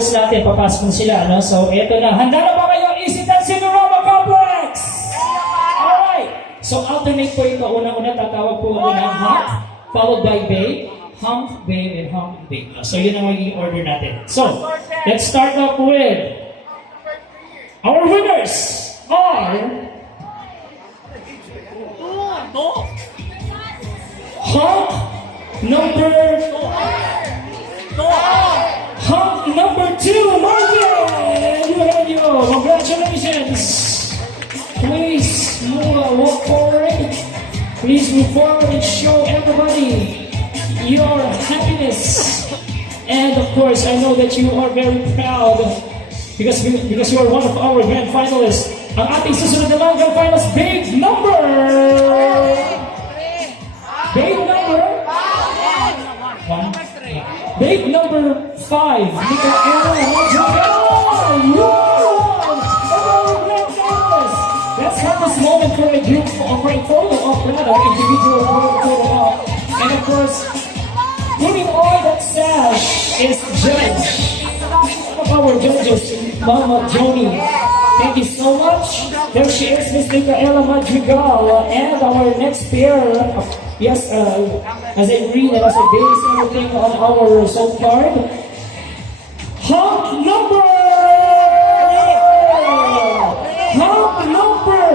natin, papasok na sila, no? So, eto na. Handa na ba kayo? Is it that Cinerama Complex? Alright. So, alternate po ito. Una-una, tatawag po ako ng hump, followed by babe, hump, babe, and hump, babe. So, yun ang magiging order natin. So, let's start off with our winners are hump number hump number 2, Martin! Congratulations! Please walk forward. Please move forward and show everybody your happiness. And of course, I know that you are very proud because you are one of our grand finalists. Ang ating susunod na mga grand finalists, big number 5, let's have this moment for a group for a photo of another individual photo. And of course, putting all that sash is Judge. One of our judges, Mama Joni. Thank you so much. There she is, Miss Micaela Madrigal. And our next pair, yes, as I read and as I base everything on our soul card, hump number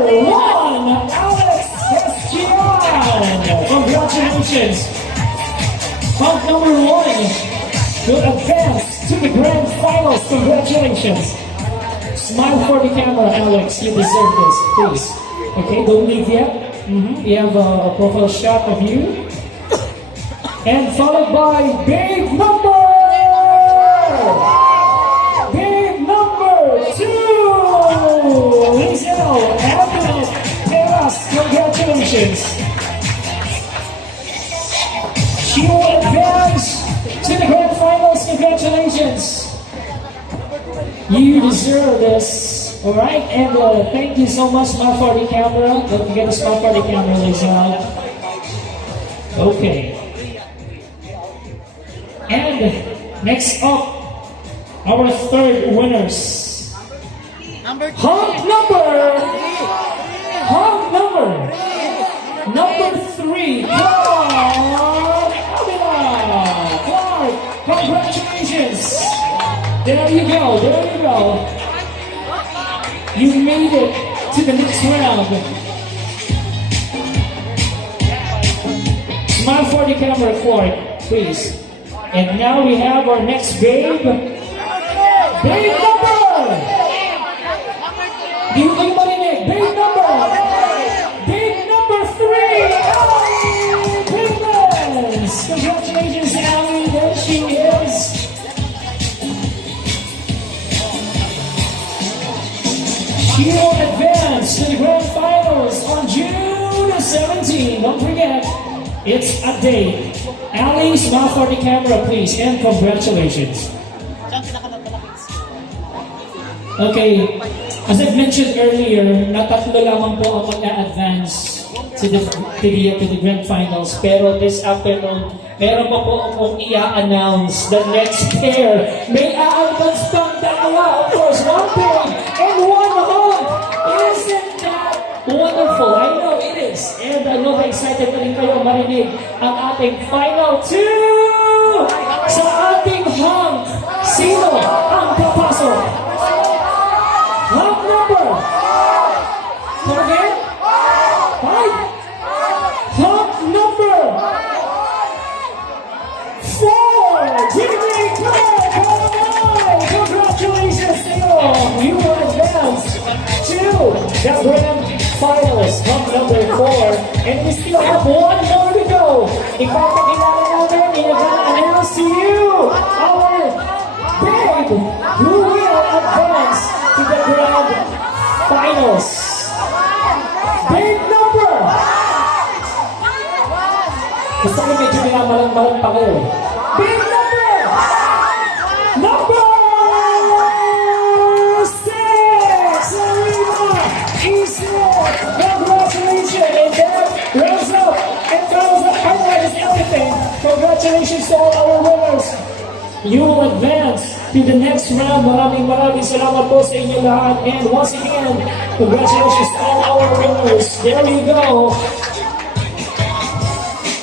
1, Alex Estian. Congratulations. Hump number 1 will advance to the grand finals. Congratulations. Smile for the camera, Alex. You deserve this, please. Okay, don't leave yet. We have a profile shot of you. And followed by big number 2, Lizelle Evelyn Peras. Congratulations. She will advance to the grand finals. Congratulations. You deserve this. Alright, and thank you so much, smile for the camera. Don't forget to smile for the camera, Lizelle. Okay. And next up, our third winners. Hump number 3, Clark. Congratulations. There you go. You made it to the next round. Smile for the camera, Clark, please. And now we have our next babe. Babe number! Di ko kayo marinig. Babe number 3! Allie Pickens! Congratulations, Allie. There she is. She will advance to the grand finals on June 17. Don't forget, it's a date. Allie, smile for the camera, please, and congratulations. Okay, as I mentioned earlier, natatlo lamang po ang mag-a-advance to the grand finals. Pero this afternoon, meron pa po akong i-announce the next pair. May a-advance pang dalawa, of course, 1 pair and 1 home. Isn't that wonderful? I know it is. And I know excited na rin kayo marinig ang ating final 2 sa ating hunk. Sino ang papasok? Hunk number 5. Hunk number 4. Jimmy Clark. Congratulations to you. You will advance to the grand finals, hump number 4. And we still have 1 more to go. Ipapakilala natin, i-announce to you our babe who will advance to the grand finals. Big number! Gusto ko medyo minamalang pa kayo. Big number 6! Sarina Isla! Congratulations! And that rounds up and throws up highlight is everything. Congratulations to all our winners. You will advance to to the next round. Maraming salamat po sa inyo lahat. And once again, congratulations to all our winners. There you go.